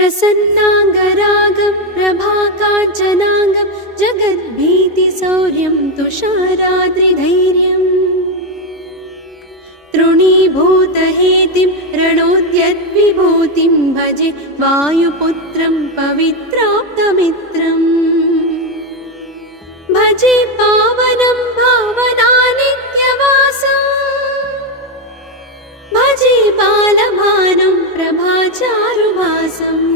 प्रसन्नाङ्गरागं प्रभाकाञ्चनाङ्गं जगद्भीतिशौर्यं तुषाराद्रिधैर्यम् तृणीभूतहेतिं रणोद्यद्विभूतिं भजे वायुपुत्रं पवित्राप्तमित्रम् भजे पावनं भावनानित्यवासम् भजे बालभानुं प्रभाचारुभासम्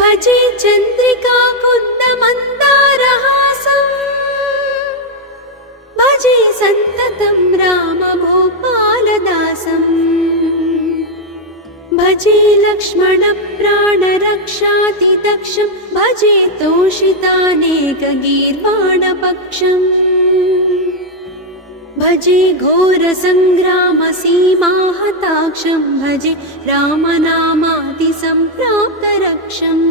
भजे चन्द्रिकाकुन्दमन्दारहासम् भजे सन्ततं रामभूपालदासम् भजे लक्ष्मणप्राणरक्षातिदक्षं भजे तोषितानेकगीर्वाणपक्षम् भजे घोरसङ्ग्रामसीमाहताक्षं भजे रामनामातिसम्प्राप्तरक्षम्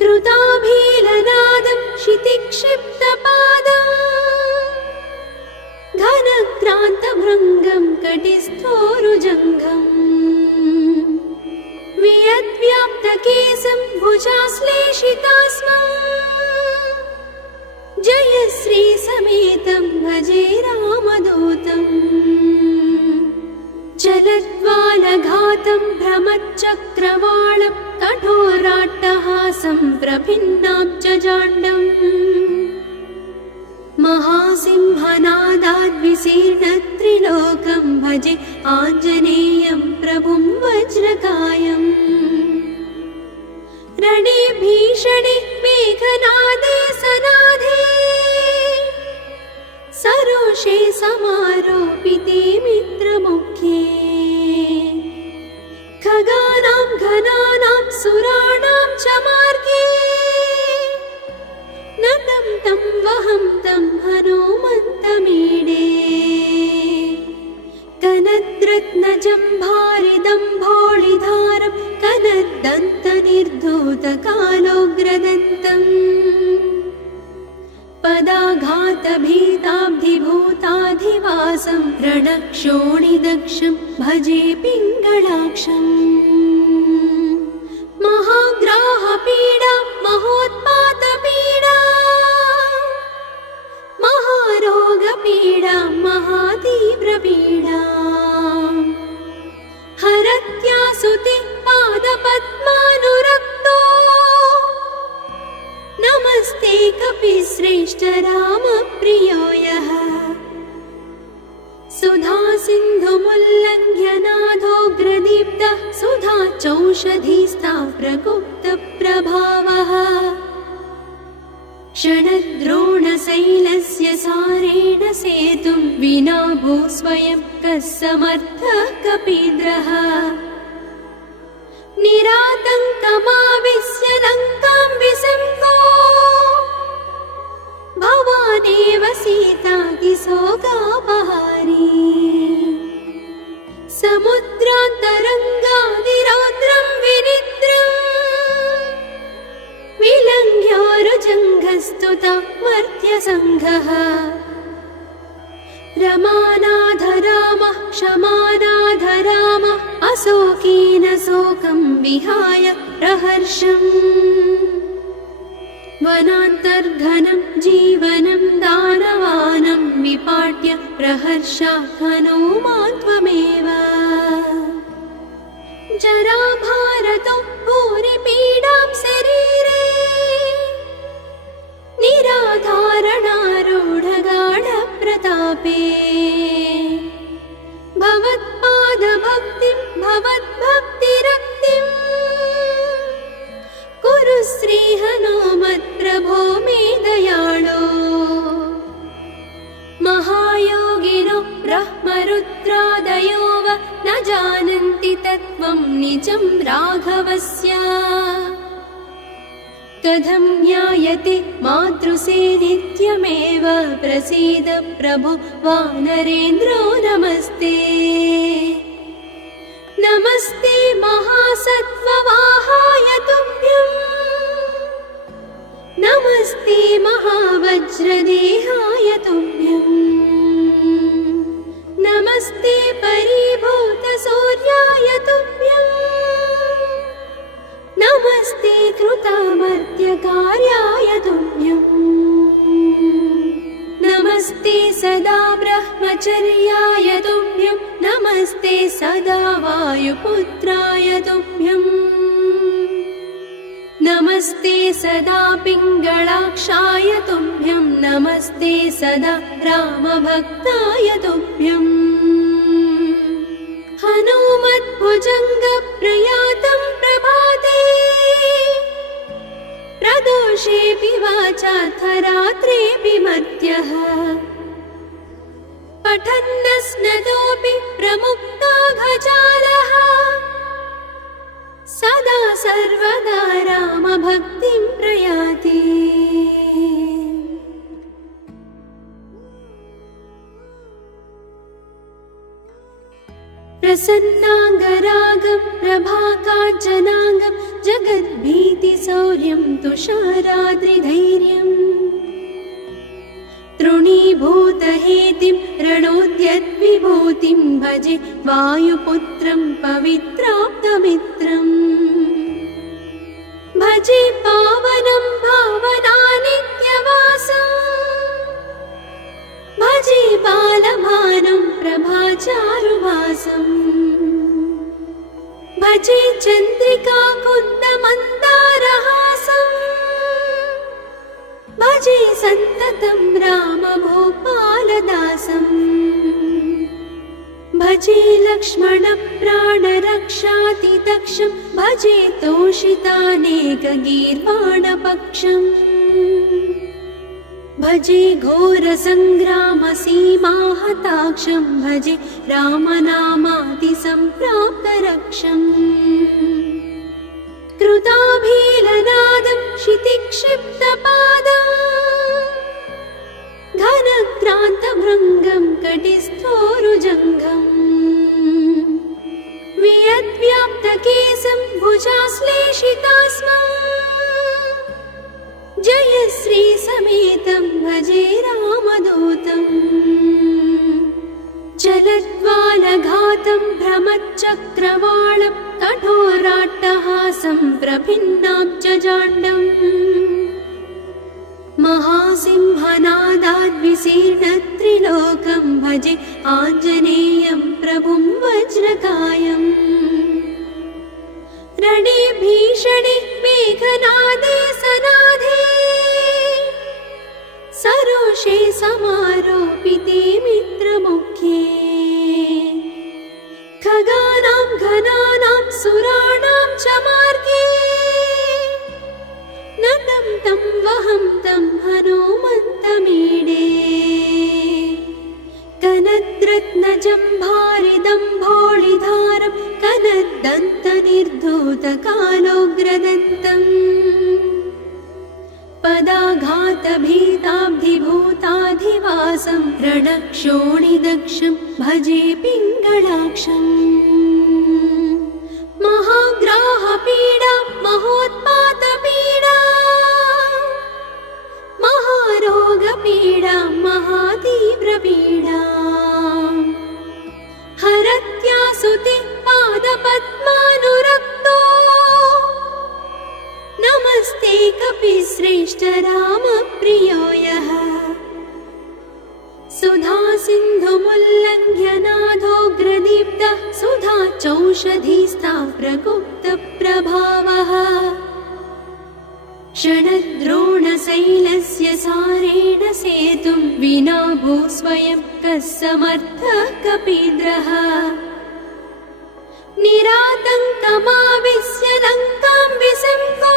कृताभीलनादं क्षितिक्षिप्तपादम् घनक्रान्तभृङ्गं कटिस्थोरुजङ्घम् वियद्व्याप्तकेशं भुजाश्लेषितास्मम् जयश्री समेतं भजे रामदूतम् जलद्वालघातं भ्रमच्चक्रवालं कठोराट्टहासं प्रभिन्नाब्जजाण्डम् महासिंहनादाद्विशीर्णत्रिलोकं भजे आञ्जनेयं प्रभुं वज्रकायम् रणे भीषणे मेघनादे सनाधे सरोषे समारोपिते मित्रमुख्ये खगानां घनानां सुराणां च मार्गे नतं तं वहं तं हनुमन्तमीडे कनद्रत्नजम्भारिदम्भोळिधारं कनद्दन्तनिर्धूतकालोग्रदन्तम् पदाघातभीताब्धिभूताधिवासं रणक्षोणिदक्षं भजे पिङ्गळाक्षम् महाग्राहपीडा महोत्पातपीडा महारोगपीडा महातीव्रपीडा हरत्यासुते पादपद्मानुरक्तो नमस्ते कपिश्रेष्ठ रामप्रियो यः सुधा सिन्धुमुल्लङ्घ्य नाथोग्रदीप्तः सुधा चौषधीस्ता प्रकुप्तप्रभावः क्षणद्रोणशैलस्य सारेण सेतुं विना भूस्वयं कः समर्थः कपीन्द्रः निरातङ्कमाविश्य लङ्कां विसङ्गो भवानेव सीतातिशोकापहारी समुद्रान्तरङ्गादिरौद्रं विनिद्रम् विलङ्घ्योरुजङ्घस्तुता मर्त्यसङ्घः रमानाथ रामः क्षमानाथ रामः अशोकेन शोकं विहाय प्रहर्षम् वनान्तर्घनं जीवनं दानवानं विपाट्य प्रहर्षात् हनूमान् त्वमेव जराभारतो भूरिपीडां शरीरे निराधारणारूढगाढप्रतापे भवत्पादभक्तिं भवद्भक्तिरक्तिम् कुरु श्रीहनुमत्प्रभो मे दयाळो महायोगिनो ब्रह्मरुद्रादयो वा न जानन्ति तत्त्वं निजं राघवस्य कथं ज्ञायते मातृसे नित्यमेव प्रसीद प्रभु वानरेन्द्रो नमस्ते नमस्ते महासत्त्ववाहाय तुभ्यं नमस्ते महावज्रदेहाय तुभ्यं नमस्ते परिभूतसूर्याय तुभ्यम् सदा वायुपुत्राय तुभ्यम् नमस्ते सदा पिङ्गळाक्षाय तुभ्यं नमस्ते सदा रामभक्ताय तुभ्यम् हनुमद्भुजङ्गप्रयातं प्रभाते प्रदोषेऽपि वाचार्थरात्रेऽपि मर्त्यः पठन्नस्नतोऽपि प्रमुक्ताघजालः सदा सर्वदा रामभक्तिं प्रयाति प्रसन्नाङ्गरागं प्रभाकाञ्चनाङ्गं जगद्भीतिशौर्यं तुषाराद्रिधैर्यम् तृणीभूतहेतिं रणोद्यद्विभूतिं भजे वायुपुत्रं पवित्राप्तमित्रम् भजे पावनं भावनानित्यवासम् भजे बालभानुं प्रभाचारुवासम् भजे चन्द्रिकाकुन्दमन्दारहासम् भजे सन्ततं रामभूपालदासम् भजे लक्ष्मणप्राणरक्षातितक्षं भजे तोषितानेकगीर्वाणपक्षम् भजे घोरसङ्ग्रामसीमाहताक्षं भजे रामनामातिसम्प्राप्तरक्षम् कृताभीलनादं क्षितिक्षिप्तपादम् घनक्रान्तभृङ्गं कटिस्थोरुजङ्घम् वियद्व्याप्तकेशं भुजाश्लेषितास्मम् जयश्रीसमेतं भजे रामदूतम् जलद्वालघातं भ्रमच्चक्रवालं कठोराट्टहासं प्रभिन्नाब्जजाण्डम् महासिंहनादाद्विशीर्णत्रिलोकं भजे आञ्जनेयं प्रभुं वज्रकायम् रणे भीषणे मेघनादे सनाधे सरोषे समारोपिते मित्रमुख्ये खगानां घनानां सुराणां च मार्गे नतं तं वहं तं हनुमन्तमीडे कनद्रत्नजम्भारिदम्भोळिधारं कनद्दन्तनिर्धूतकालोग्रदन्तम् पदाघातभीताब्धिभूताधिवासं रणक्षोणिदक्षं भजे पिङ्गळाक्षम् महाग्राहपीडा महोत्पातपीडा महारोगपीडा महातीव्रपीडा हरत्यासुते पादपद्मानुरक्तो नमस्ते कपिश्रेष्ठ रामप्रियो यः सुधा सिन्धुमुल्लङ्घ्य नाथोग्रदीप्तः सुधा चौषधीस्था प्रकुप्तप्रभावः षडद्रोणशैलस्य सारेण सेतुं विना भूस्वयं कः समर्थः कपीन्द्रः निरातङ्कमाविश्य लङ्कां विसङ्को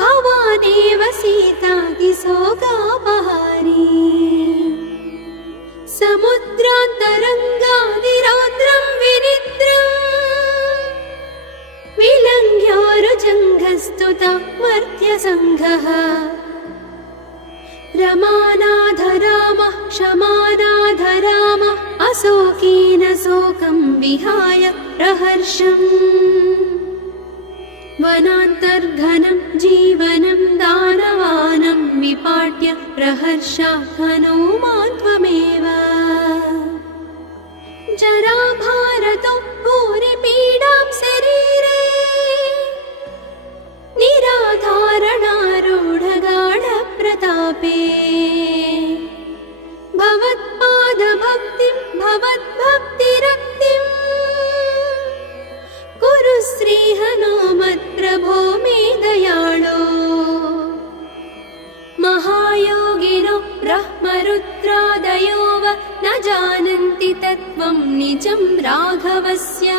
भवानेव सीतातिशोकापहारी समुद्रान्तरङ्गादिरौद्रं विनिद्रम् विलङ्घ्योरुजङ्घस्तुता मर्त्यसङ्घः रमानाथ रामः क्षमानाथ रामः अशोकेन शोकं विहाय प्रहर्षम् वनान्तर्घनं जीवनं दानवानं विपाट्य प्रहर्षात् हनुमान् त्वमेव जराभारतो भूरिपीडां शरीरे निराधारणारूढगाढप्रतापे भवत्पादभक्तिं भवद्भक्तिरा राघवस्य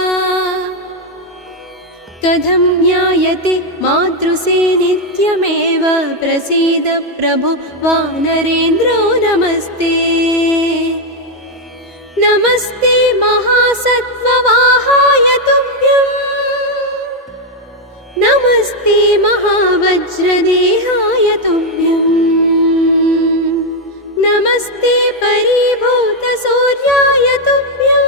कथं ज्ञायते मातृसे नित्यमेव प्रसीद प्रभु वानरेन्द्रो नमस्ते नमस्ते महासत्त्ववाहाय तुभ्यं नमस्ते महावज्रदेहाय तुभ्यं नमस्ते परिभूतसूर्याय तुभ्यं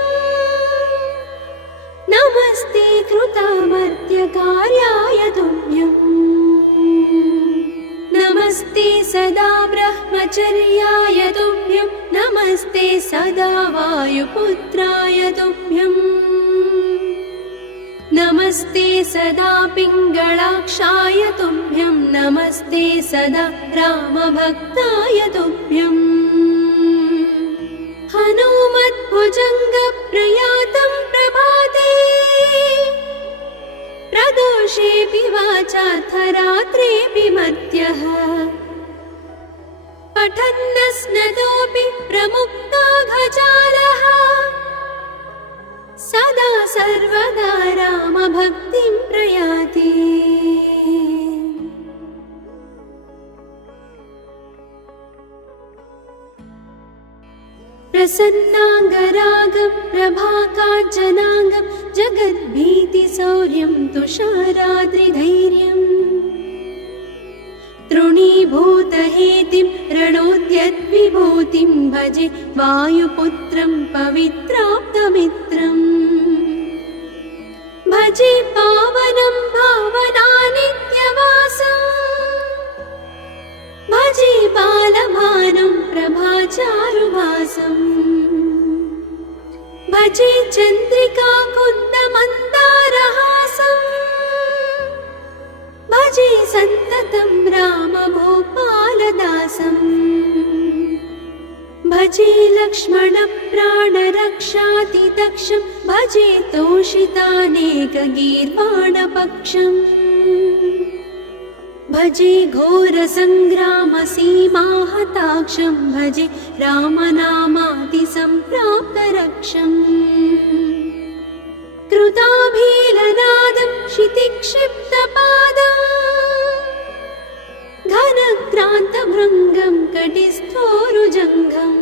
नमस्ते कृतामर्त्यकार्याय तुभ्यं नमस्ते सदा ब्रह्मचर्याय तुभ्यं नमस्ते सदा वायुपुत्राय तुभ्यं नमस्ते सदा पिङ्गळाक्षाय तुभ्यं नमस्ते सदा रामभक्ताय तुभ्यं हनुमद्भुजङ्गप्रयातं प्रभाते प्रदोषेऽपि वाचार्थरात्रेऽपि मर्त्यः पठन्नस्नतोऽपि प्रमुक्ताघजालः सदा सर्वदा रामभक्तिं प्रयाति प्रसन्नाङ्गरागं प्रभाकाञ्चनाङ्गं जगद्भीतिशौर्यं तुषाराद्रिधैर्यं तृणीभूतहेतिं रणोद्यद्विभूतिं भजे वायुपुत्रं पवित्राप्तमित्रम् भजे पावनं भावनानित्यवासम् भजे बालभानुं प्रभाचारुभासम् भजे चन्द्रिकाकुन्दमन्दारहासम् भजे सन्ततं रामभूपालदासम् भजे लक्ष्मणप्राणरक्षातिदक्षं भजे तोषितानेकगीर्वाणपक्षम् भजे घोरसङ्ग्रामसीमाहताक्षं भजे रामनामातिसम्प्राप्तरक्षम् कृताभीलनादं क्षितिक्षिप्तपादम् घनक्रान्तभृङ्गं कटिस्थोरुजङ्घम्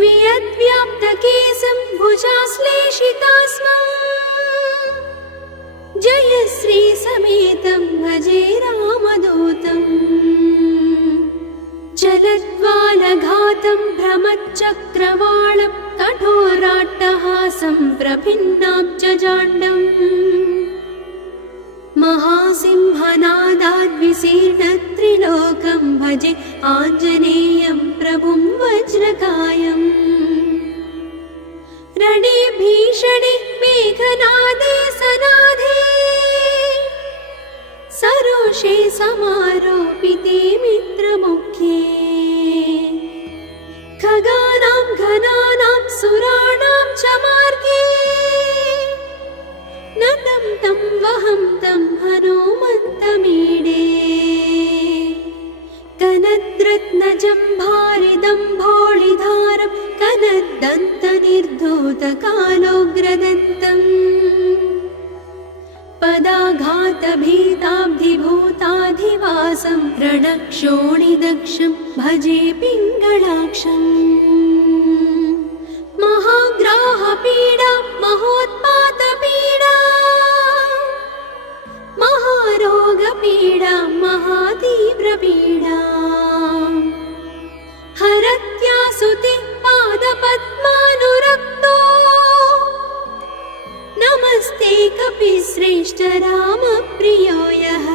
वियद्व्याप्तकेशं भुजाश्लेषितास्मम् जयश्री समेतं भजे रामदूतम् जलद्वालघातं भ्रमच्चक्रवालं कठोराट्टहासं प्रभिन्नाब्जजाण्डम् महासिंहनादाद्विशीर्णत्रिलोकं भजे आञ्जनेयं प्रभुं वज्रकायम् रणे भीषणे मेघनादे सनादे सरोषे समारोपिते मित्रमुख्ये खगानां घनानां सुराणां च मार्गे नतं तं वहं तं हनुमन्तमीडे कनद्रत्नजम्भारिदम्भोळिधारं कनद्दन्तनिर्धूतकालोग्रदन्तम् पदाघातभीताब्धिभूताधिवासं रणक्षोणिदक्षं भजे पिङ्गळाक्षम् महाग्राहपीडा महोत्पातपीडा महारोगपीडा महातीव्रपीडा हरत्यासुति पादपद्मानुरक्तो नमस्ते कपिश्रेष्ठ रामप्रियो यः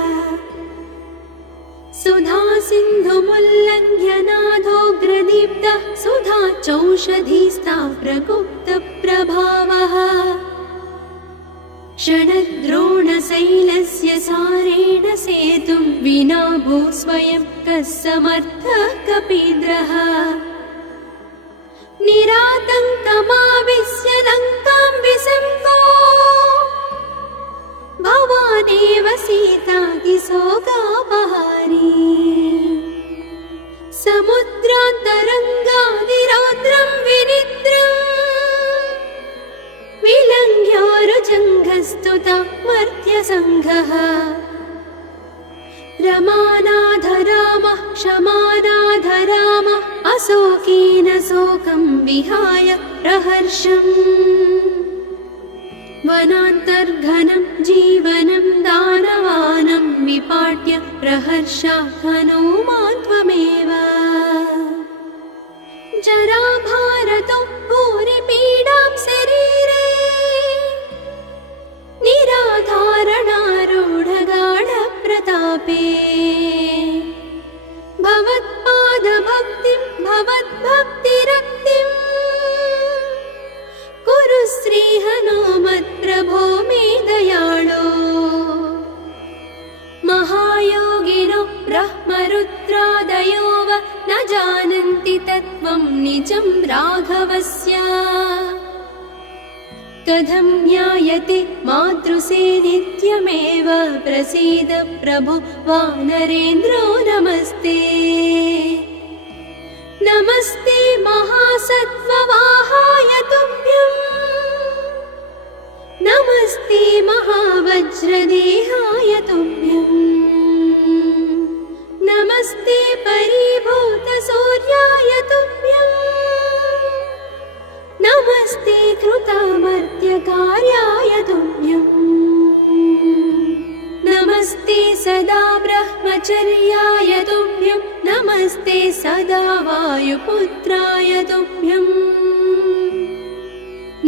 सुधा सिन्धुमुल्लङ्घ्यनाथोग्रदीप्तः सुधा चौषधीस्ता प्रकुप्तप्रभावः षडद्रोणशैलस्य सारेण सेतुं विना भूस्वयं कः समर्थः कपीन्द्रः निरातङ्कमाविश्य लङ्कां विसम्पो भवानेव सीतातिशोकापहारी समुद्रान्तरङ्गादिरौद्रं विनिद्रम् प्रस्तुता मर्त्यसङ्घः रमानाथ रामः क्षमानाथ रामः अशोकेन शोकं विहाय प्रहर्षम् वनान्तर्घनं जीवनं दानवानं विपाट्य प्रहर्षा हनुमान् त्वमेव जराभारतो भूरिपीडां शरीरे निराधारणारूढगाढप्रतापे भवत्पादभक्तिं भवद्भक्तिरक्तिम् कुरु श्रीहनुमत्प्रभो मे दयाळो महायोगिनो ब्रह्मरुद्रादयो वा न जानन्ति तत्त्वं निजं राघवस्य कथं ज्ञायते मातृसे नित्यमेव प्रसीद प्रभु वानरेन्द्रो नमस्ते नमस्ते महासत्त्ववाहाय तुभ्यं नमस्ते महावज्रदेहाय तुभ्यं नमस्ते परिभूतसूर्याय तुभ्यं नमस्ते कृतामर्त्यकार्याय तुभ्यं नमस्ते सदा ब्रह्मचर्याय तुभ्यं नमस्ते सदा वायुपुत्राय तुभ्यं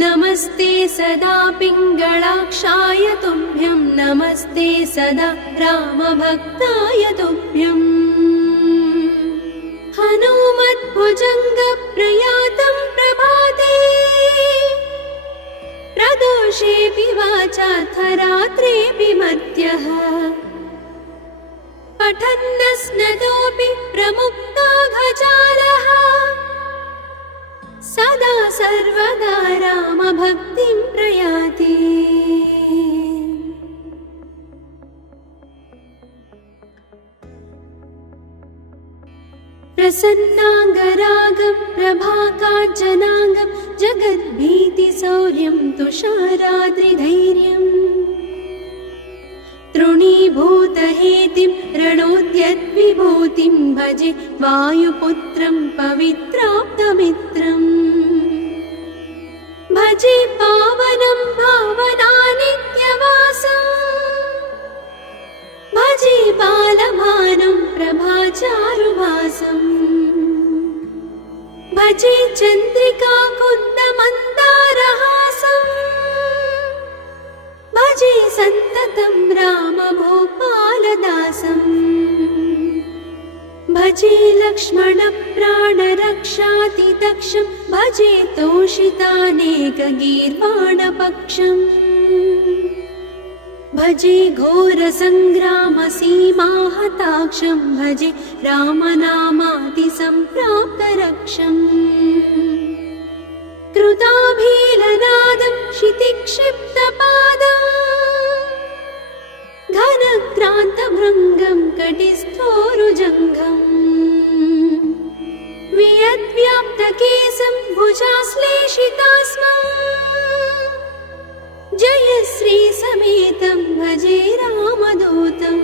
नमस्ते सदा पिङ्गळाक्षाय तुभ्यं नमस्ते सदा रामभक्ताय तुभ्यं हनुमद्भुजङ्गप्रयातं प्रभाते प्रदोषेऽपि वाचार्थरात्रेऽपि मर्त्यः पठन्नस्नतोऽपि प्रमुक्ताघजालः सदा सर्वदा रामभक्तिं प्रयाति प्रसन्नाङ्गरागं प्रभाकाञ्चनाङ्गं जगद्भीतिशौर्यं तुषाराद्रिधैर्यम् तृणीभूतहेतिं रणोद्यद्विभूतिं भजे वायुपुत्रं पवित्राप्तमित्रम् भजे पावनं भावनानित्यवासम् भजे बालभानुं प्रभाचारुभासम् भजे चन्द्रिकाकुन्दमन्दारहासम् भजे सन्ततं रामभूपालदासम् भजे लक्ष्मणप्राणरक्षातिदक्षं भजे तोषितानेकगीर्वाणपक्षम् भजे घोरसङ्ग्रामसीमाहताक्षं भजे रामनामातिसम्प्राप्तरक्षम् कृताभीलनादं क्षितिक्षिप्तपादम् घनक्रान्तभृङ्गं कटिस्थोरुजङ्घम् वियद्व्याप्तकेशं भुजाश्लेषितास्मम् जयश्रीसमेतं भजे रामदूतम्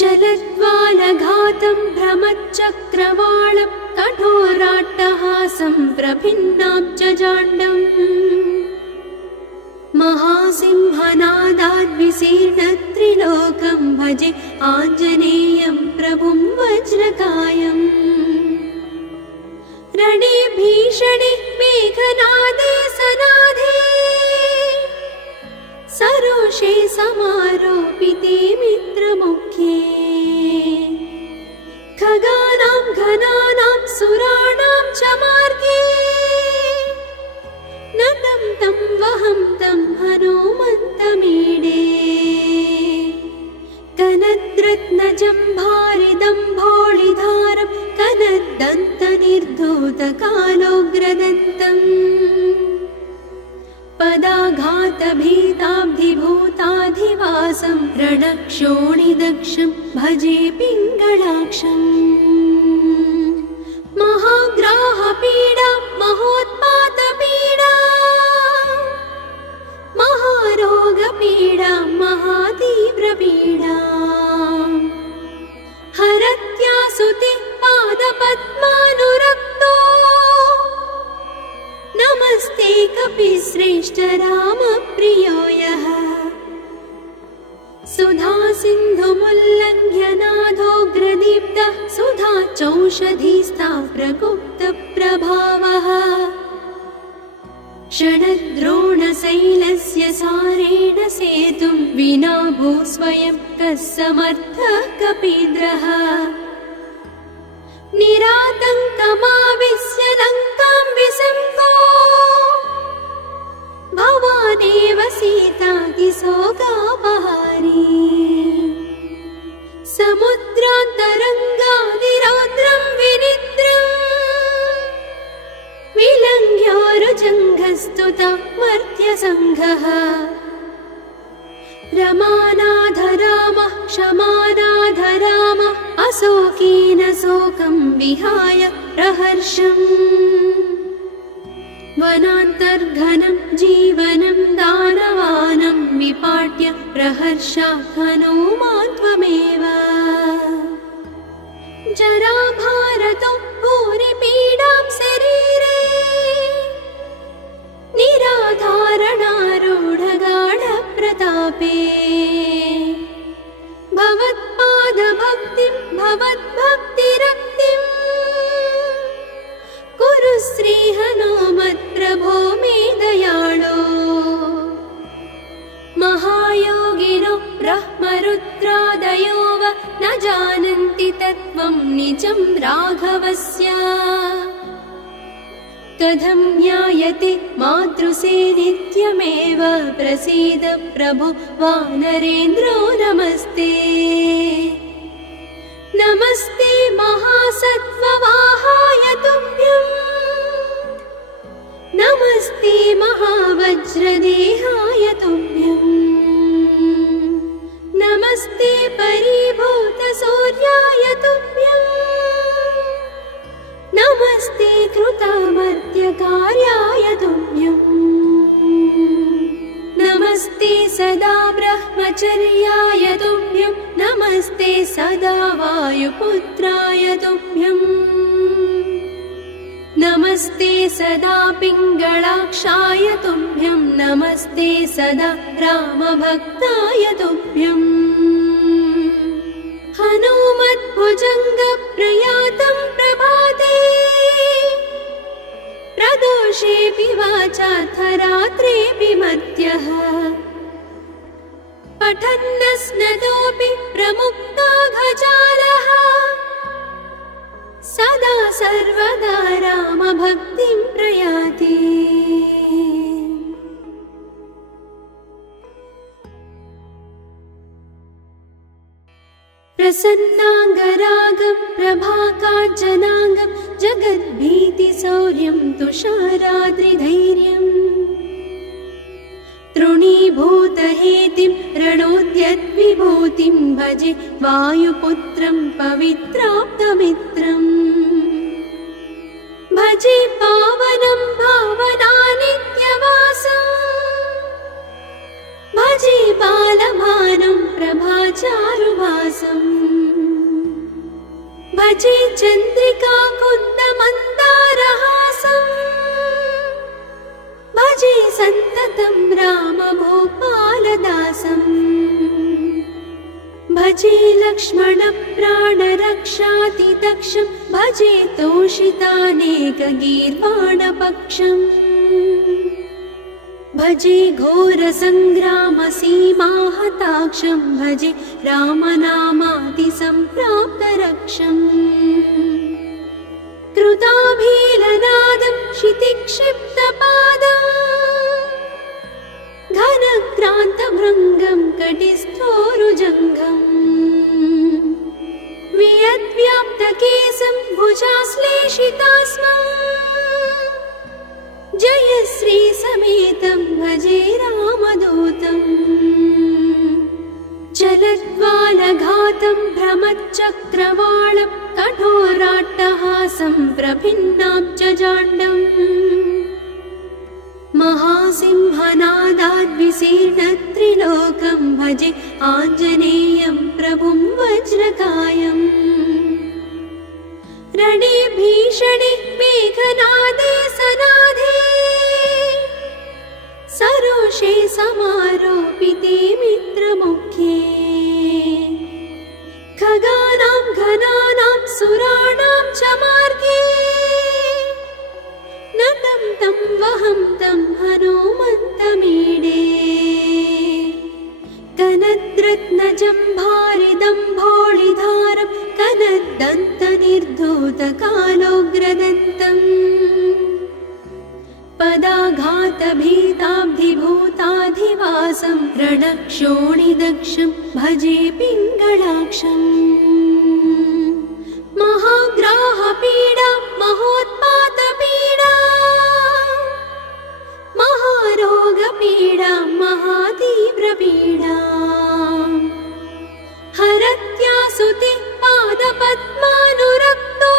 जलद्वालघातं भ्रमच्चक्रवालं कठोराट्टहासं प्रभिन्नाब्जजाण्डम् महासिंहनादाद्विशीर्णत्रिलोकं भजे आञ्जनेयं प्रभुं वज्रकायम् रणे भीषणे मेघनादे सनाधे सरोषे समारोपिते मित्रमुख्ये खगानां घनानां सुराणां च मार्गे नतं तं वहं तं हनुमन्तमीडे कनद्रत्नजम्भारिदम्भोळिधारं कनद्दन्तनिर्धूतकालोग्रदन्तम् पदाघातभीताब्धिभूताधिवासं रणक्षोणिदक्षं भजे पिङ्गळाक्षम् महाग्राहपीडा महोत्पातपीडा श्रीरपि श्रेष्ठ रामप्रियो यः सुधा सिन्धुमुल्लङ्घ्य नादोग्रदीप्तः सुधा चौषधीस्था प्रकुप्तप्रभावः षडद्रोणशैलस्य सारेण सेतुं विना भू स्वयं कः समर्थः कपीन्द्रः निरातङ्कमाविश्य लङ्कां विसङ्को भवानेव सीताकिशोकापहारी समुद्रान्तरङ्गादिरौद्रं विनिद्रम् विलङ्घ्योरुजङ्घस्तुता मर्त्यसङ्घः रमानाथ रामः क्षमानाथ रामः अशोकेन शोकं विहाय प्रहर्षम् वनान्तर्घनं जीवनं दानवानं विपाट्य प्रहर्षात् हनूमान् त्वमेव जराभारतो भूरिपीडां शरीरे निराधारणारूढगाढप्रतापे भवत्पादभक्तिं भवद्भक्तिरक्तिम् कुरु श्रीहनुमत्प्रभो मे दयाळो महायोगिनो ब्रह्मरुद्रादयो वा न जानन्ति तत्त्वं निजं राघवस्य कथं ज्ञायते मातृसे नित्यमेव प्रसीद प्रभो वानरेन्द्रो नमस्ते नमस्ते महासत्त्ववाहाय तुभ्यं नमस्ते महावज्रदेहाय तुभ्यं नमस्ते परिभूतसूर्याय तुभ्यं नमस्ते कृतामर्त्यकार्याय तुभ्यं नमस्ते सदा ब्रह्मचर्याय तुभ्यं नमस्ते सदा वायुपुत्राय तुभ्यं नमस्ते सदा पिङ्गळाक्षाय तुभ्यं नमस्ते सदा रामभक्ताय तुभ्यं हनुमद्भुजङ्गप्रयातं प्रभाते प्रदोषेऽपि वाचार्थरात्रेऽपि मर्त्यः पठन्नस्नतोऽपि प्रमुक्ताघजालः सदा सर्वदा रामभक्तिं प्रयाति प्रसन्नाङ्गरागं प्रभाकाञ्चनाङ्गं जगद्भीतिशौर्यं तुषाराद्रिधैर्यम् तृणीभूतहेतिं रणोद्यद्विभूतिं भजे वायुपुत्रं पवित्राप्तमित्रम् भजे पावनं भावनानित्यवासम् भजे बालभानुं प्रभाचारुभासम् भजे चन्द्रिकाकुन्दमन्दारहासम् भजे सन्ततं रामभूपालदासम् भजे लक्ष्मणप्राणरक्षातिदक्षं भजे तोषितानेकगीर्वाणपक्षम् भजे घोरसङ्ग्रामसीमाहताक्षं भजे रामनामातिसम्प्राप्तरक्षम् कृताभीलनादं क्षितिक्षिप्तपादम् घनक्रान्तभृङ्गं कटिस्थोरुजङ्घम् वियद्व्याप्तकेशं भुजाश्लेषितास्मम् जयश्री समेतं भजे रामदूतम् चलद्वालघातं भ्रमच्चक्रवालं कठोराट्टहासं प्रभिन्नाब्जजाण्डम् महासिंहनादाद्विशीर्णत्रिलोकं भजे आञ्जनेयं प्रभुं वज्रकायम् रणे भीषणे मेघनादे सनादे पाशे समारोपिते मित्रमुख्ये खगानां घनानां सुराणां च मार्गे नतं तं वहं तं हनुमन्तमीडे कनद्रत्नजम्भारिदम्भोळिधारं कनद्दन्तनिर्धूतकालोग्रदन्तम् पदाघातभीताब्धिभूताधिवासं रणक्षोणिदक्षं भजे पिङ्गळाक्षम् महाग्राहपीडा महोत्पातपीडा महारोगपीडा महातीव्रपीडा हरत्यासुति पादपद्मानुरक्तो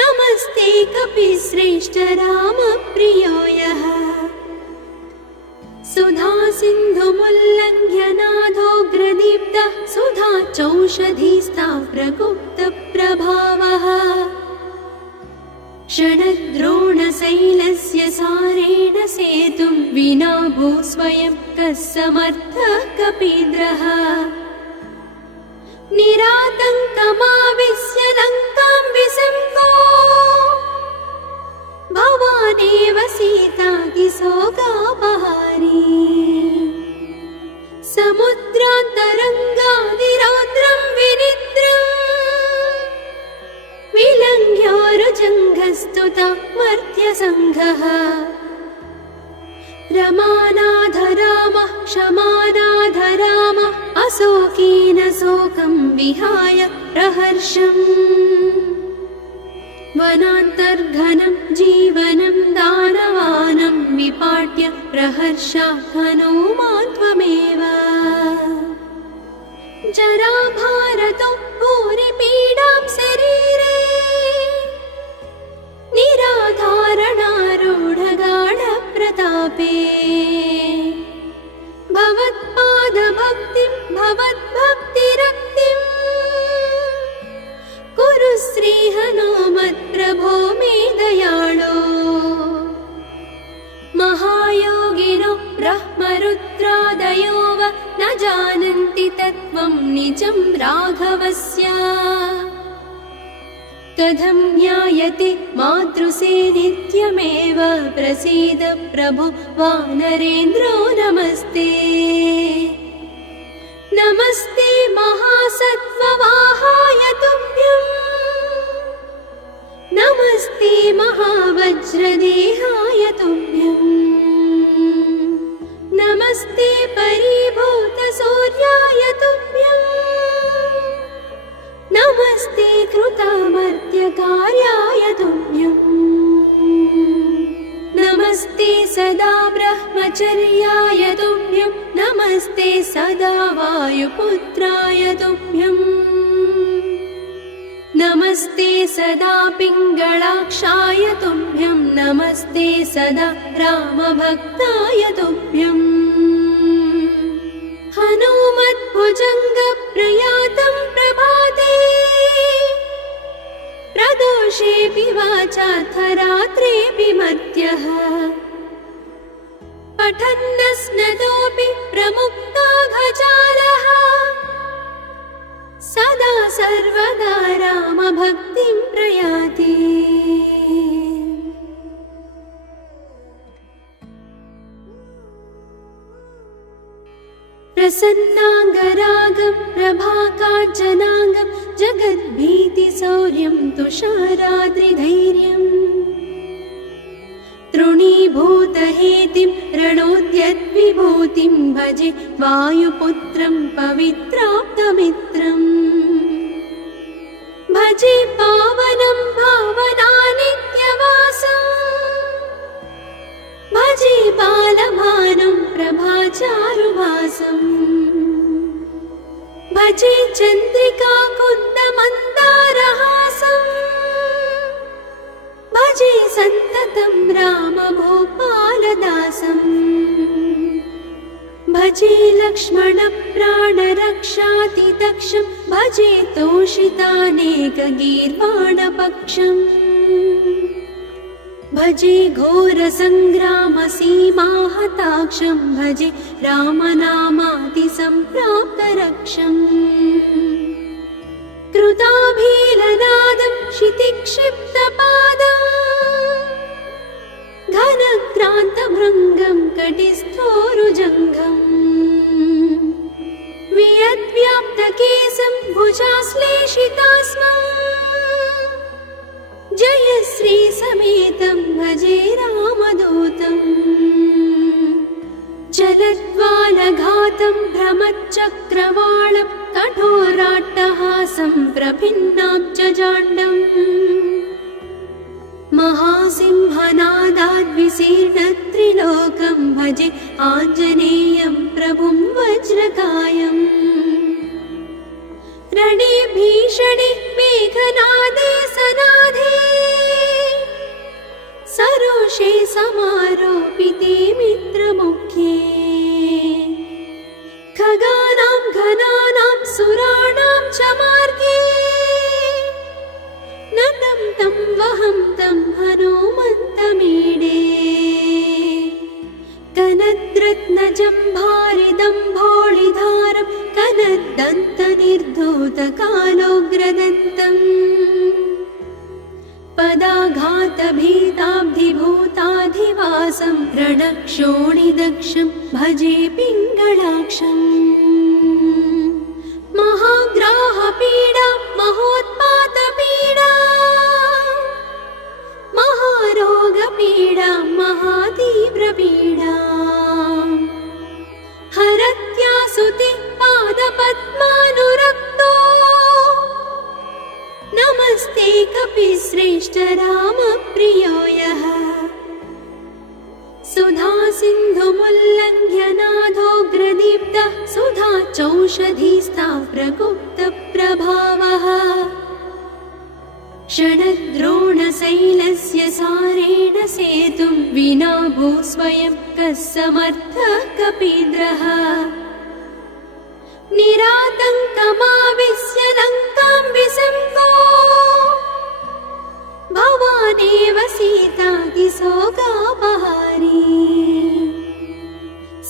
नमस्ते कपिश्रेष्ठ रामप्रियो यः सुधा सिन्धुमुल्लङ्घ्य नाथोग्रदीप्तः सुधा चौषधीस्ता प्रकुप्तप्रभावः षडद्रोणशैलस्य सारेण सेतुं विना भूस्वयं कः समर्थः कपीन्द्रः निरातङ्कमाविश्य लङ्कां विसङ्को भवानेव सीतातिशोकापहारी समुद्रान्तरङ्गादिरौद्रं विनिद्रम् विलङ्घ्योरुजङ्घस्तुता मर्त्यसङ्घः रमानाधरामः क्षमानाधरामः अशोकेन शोकं विहाय प्रहर्षम् वनान्तर्घनं जीवनं दानवानं विपाट्य प्रहर्षात् हनूमान् त्वमेव जराभारतो भूरिपीडां शरीरे निराधारणारूढगाढप्रतापे भवत्पादभक्तिं भवद्भक्तिरक्तिम् कुरु श्रीहनुमत्प्रभो मे दयाळो महायोगिनो ब्रह्मरुद्रादयो वा न जानन्ति तत्त्वं निजं राघवस्य कथं ज्ञायते मातृसे नित्यमेव प्रसीद प्रभु वानरेन्द्रो नमस्ते नमस्ते महासत्त्ववाहाय तुभ्यं नमस्ते महावज्रदेहाय तुभ्यं नमस्ते परिभूतसूर्याय तुभ्यं नमस्ते कृतामर्त्यकार्याय तुभ्यं नमस्ते सदा ब्रह्मचर्याय तुभ्यं नमस्ते सदा वायुपुत्राय तुभ्यं नमस्ते सदा पिङ्गळाक्षाय तुभ्यं नमस्ते सदा रामभक्ताय तुभ्यं हनुमद्भुजङ्गप्रयातं प्रभाते प्रदोषेऽपि वाचार्थरात्रेऽपि मर्त्यः पठन्नस्नतोऽपि प्रमुक्ताघजालः सदा सर्वदा रामभक्तिं प्रयाति प्रसन्नाङ्गरागं प्रभाकाञ्चनाङ्गं जगद्भीतिशौर्यं तुषाराद्रिधैर्यम् तृणीभूतहेतिं रणोद्यद्विभूतिं भजे वायुपुत्रं पवित्राप्तमित्रम् भजे पावनं भावनानित्यवासम् भजे बालभानुं प्रभाचारुभासम् भजे चन्द्रिका कुन्दमन्दारहासम् भजे सन्ततं रामभूपालदासम् भजे लक्ष्मणप्राणरक्षातिदक्षं भजे तोषितानेकगीर्वाणपक्षम् भजे घोरसङ्ग्रामसीमाहताक्षं भजे रामनामातिसम्प्राप्तरक्षम् कृताभीलनादं क्षितिक्षिप्तपादम् घनक्रान्तभृङ्गं कटिस्थोरुजङ्घम् वियद्व्याप्तकेशं भुजाश्लेषितास्मम् जयश्रीसमेतं भजे रामदूतम् जलद्वालघातं भ्रमच्चक्रवालं कठोराट्टहासं प्रभिन्नाब्जजाण्डम् महासिंहनादाद्विशीर्णत्रिलोकं भजे आञ्जनेयं प्रभुं वज्रकायम् रणे भीषणे मेघनादे सनाधे सरोषे समारोपिते मित्रमुख्ये खगानां घनानां सुराणां च मार्गे नतं तं वहं तं हनुमन्तमीडे कनद्रत्नजम्भारिदम्भोळिधारं कनद्दन्तनिर्धूतकालोग्रदन्तम् पदाघातभीताब्धिभूताधिवासं रणक्षोणिदक्षं भजे पिङ्गळाक्षम् महाग्राहपीडा महोत्पातपीडा महारोगपीडा महातीव्रपीडा हरत्यासुति पादपद्मानुरक्तो नमस्ते कपिश्रेष्ठ रामप्रियो यः सुधा सिन्धुमुल्लङ्घ्य नाथोग्रदीप्तः सुधा चौषधीस्था प्रकुप्तप्रभावः षडद्रोणशैलस्य सारेण सेतुं विना भूस्वयं कः समर्थः कपीन्द्रः निरातङ्कमाविश्य लङ्कां विसङ्को भवानेव सीतातिशोकापहारी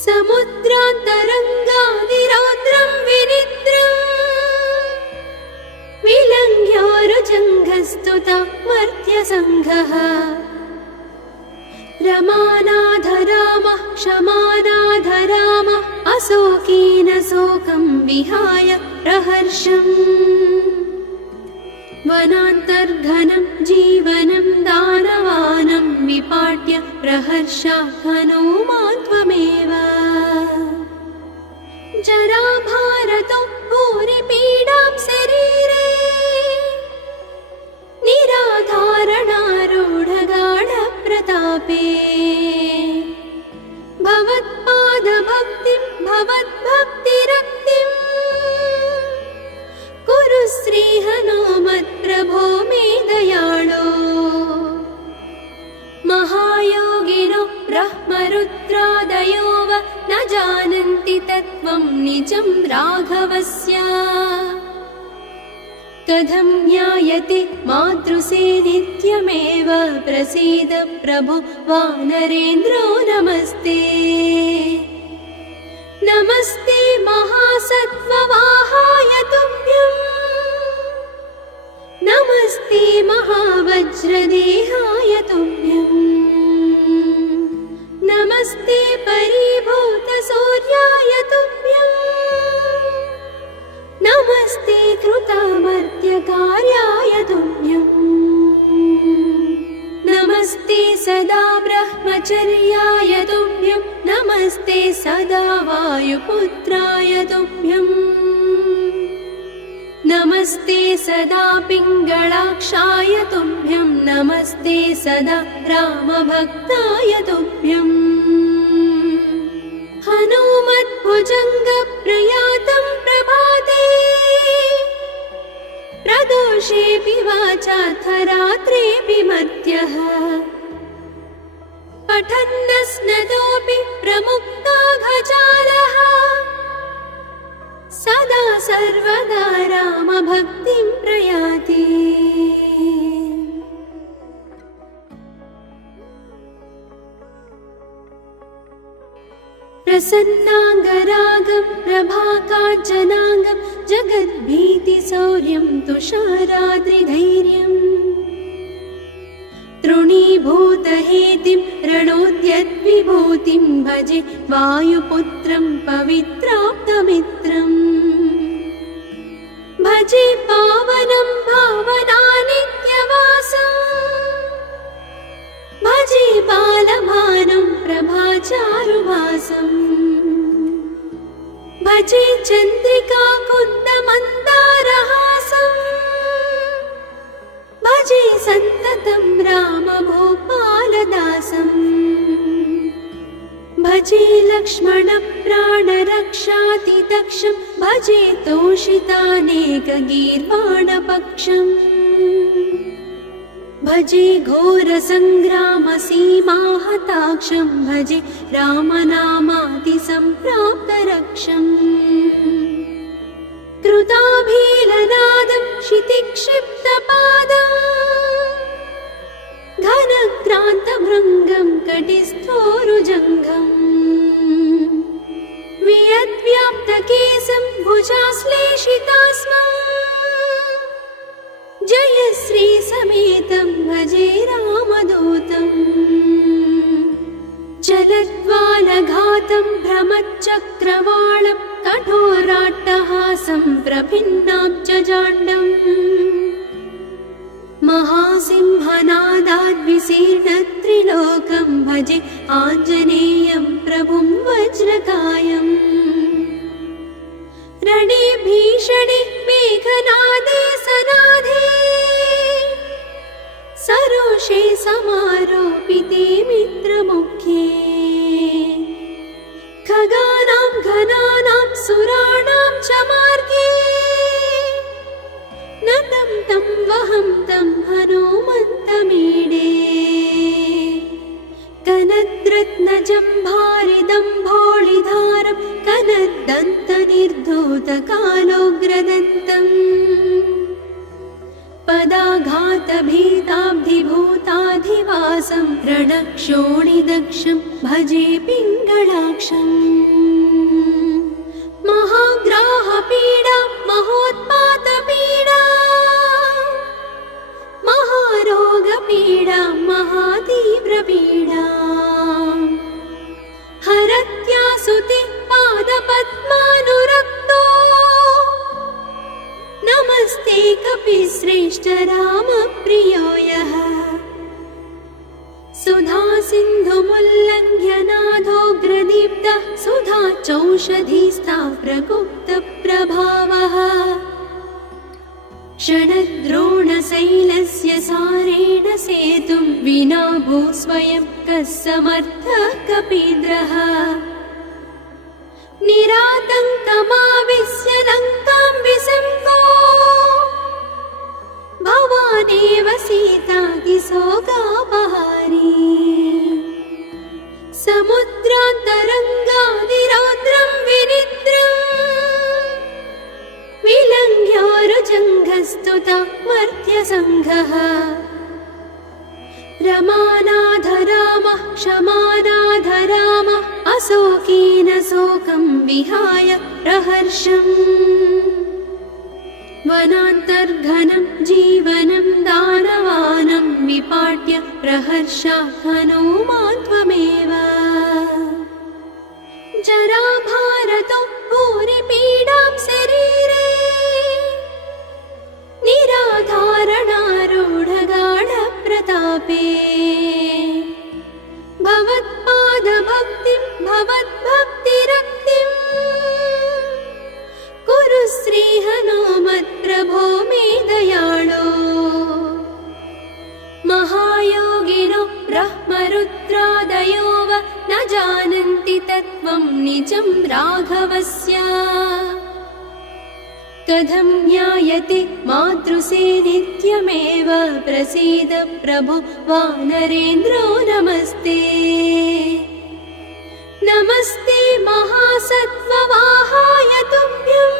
समुद्रान्तरङ्गादिरौद्रं विनिद्रम् विलङ्घ्योरुजङ्घस्तुता मर्त्यसङ्घः रमानाथ रामः क्षमानाथ रामः अशोकेन शोकं विहाय प्रहर्षम् वनान्तर्घनं जीवनं दानवानं विपाट्य प्रहर्षात् हनूमान् त्वमेव जराभारतो भूरिपीडां शरीरे निराधारणारूढगाढप्रतापे भवत्पादभक्तिं भवद्भक्तिरक्तिम् कुरु श्रीहनुमत्प्रभो मे दयाळो महायोगिनो ब्रह्मरुद्रादयो वा न जानन्ति तत्त्वं निजं राघवस्य कथं ज्ञायते मातृसे नित्यमेव प्रसीद प्रभु वानरेन्द्रो नमस्ते नमस्ते महासत्त्ववाहाय तुभ्यं नमस्ते महावज्रदेहाय तुभ्यं नमस्ते परिभूतसूर्याय तुभ्यं नमस्ते कृतामर्त्यकार्याय तुभ्यं नमस्ते सदा ब्रह्मचर्याय तुभ्यं नमस्ते सदा वायुपुत्राय तुभ्यं नमस्ते सदा पिङ्गळाक्षाय तुभ्यं नमस्ते सदा रामभक्ताय तुभ्यं हनुमद्भुजङ्गप्रयातं प्रभाते प्रदोषेऽपि वाचार्थरात्रेऽपि मर्त्यः पठन्नस्नतोऽपि प्रमुक्ताघजालः सदा सर्वदा रामभक्तिं प्रयाति प्रसन्नाङ्गरागं प्रभाकाञ्चनाङ्गं जगद्भीतिशौर्यं तुषाराद्रिधैर्यम् तृणीभूतहेतिं रणोद्यद्विभूतिं भजे वायुपुत्रं पवित्राप्तमित्रम् भजे पावनं भावनानित्यवासम् भजे बालभानुं प्रभाचारुभासम् भजे चन्द्रिका कुन्दमन्दारहासम् भजे सन्ततं रामभूपालदासम् भजे लक्ष्मणप्राणरक्षातिदक्षं भजे तोषितानेकगीर्वाणपक्षम् भजे घोरसङ्ग्रामसीमाहताक्षं भजे रामनामातिसम्प्राप्तरक्षम् कृताभीलनादं क्षितिक्षिप्तपादम् घनक्रान्तभृङ्गं कटिस्थोरुजङ्घम् वियद्व्याप्तकेशं भुजाश्लेषितास्मम् जयश्री समेतं भजे रामदूतम् चलद्वालघातं भ्रमच्चक्रवालं कठोराट्टहासं प्रभिन्नाब्जजाण्डम् महासिंहनादाद्विशीर्णत्रिलोकं भजे आञ्जनेयं प्रभुं वज्रकायम् रणे भीषणे मेघनादे सनाधे सरोषे समारोपिते मित्रमुख्ये खगानां घनानां सुराणां च मार्गे नतं तं वहं तं हनुमन्तमीडे कनद्रत्नजम्भारिदम्भोळिधारं कनद्दन्तनिर्धूतकालोग्रदन्तम् पदाघातभीताब्धिभूताधिवासं रणक्षोणिदक्षं भजे पिङ्गळाक्षम् महाग्राहपीडा महोत्पातपीडा महारोगपीडा महातीव्रपीडा हरत्यासुते पादपद्मानुरक्तो नमस्ते कपिश्रेष्ठ रामप्रियो यः सुधा सिन्धुमुल्लङ्घ्य नाथोग्रदीप्तः सुधा चौषधीस्था प्रकुप्तप्रभावः षडद्रोणशैलस्य सारेण सेतुं विना भूस्वयं कः समर्थः कपीन्द्रः निरातङ्कमाविश्य लङ्कां विसङ्को भवानेव सीतातिशोकापहारी समुद्रान्तरङ्गादिरौद्रं विनिद्रम् विलङ्घ्योरुजङ्घस्तुता मर्त्यसङ्घः रमानाथ रामः क्षमानाथ रामः अशोकेन शोकं विहाय प्रहर्षम् वनान्तर्घनं जीवनं दानवानं विपाट्य प्रहर्षात् हनूमान् त्वमेव जराभारतो भूरिपीडां शरीरे निराधारणारूढगाढप्रतापे भवत्पादभक्तिं भवद्भक्तिरक्तिम् कुरु श्रीहनुमत्प्रभो मे दयाळो महायोगिनो ब्रह्मरुद्रादयो वा न जानन्ति तत्त्वं निजं राघवस्य कथं ज्ञायते मातृसे नित्यमेव प्रसीद प्रभु वानरेन्द्रो नमस्ते नमस्ते महासत्त्ववाहाय तुभ्यं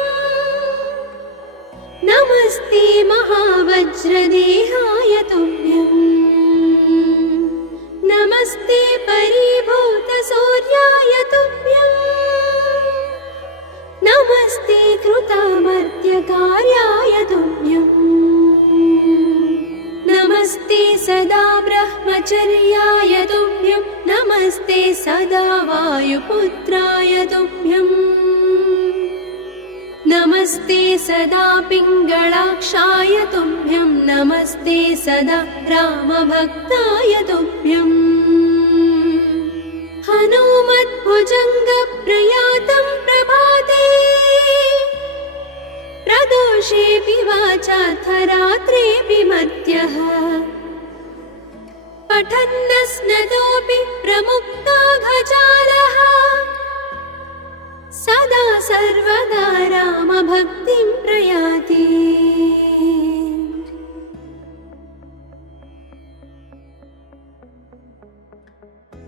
नमस्ते महावज्रदेहाय तुभ्यं नमस्ते परिभूतसूर्याय तुभ्यम् सदा वायुपुत्राय तुभ्यम् नमस्ते सदा पिङ्गळाक्षाय तुभ्यं नमस्ते सदा रामभक्ताय तुभ्यम् हनुमद्भुजङ्गप्रयातं प्रभाते प्रदोषेऽपि वाचार्थरात्रेऽपि मध्यः पठन्नस्नतोऽपि प्रमुक्ताघजालः सदा सर्वदा रामभक्तिं प्रयाति।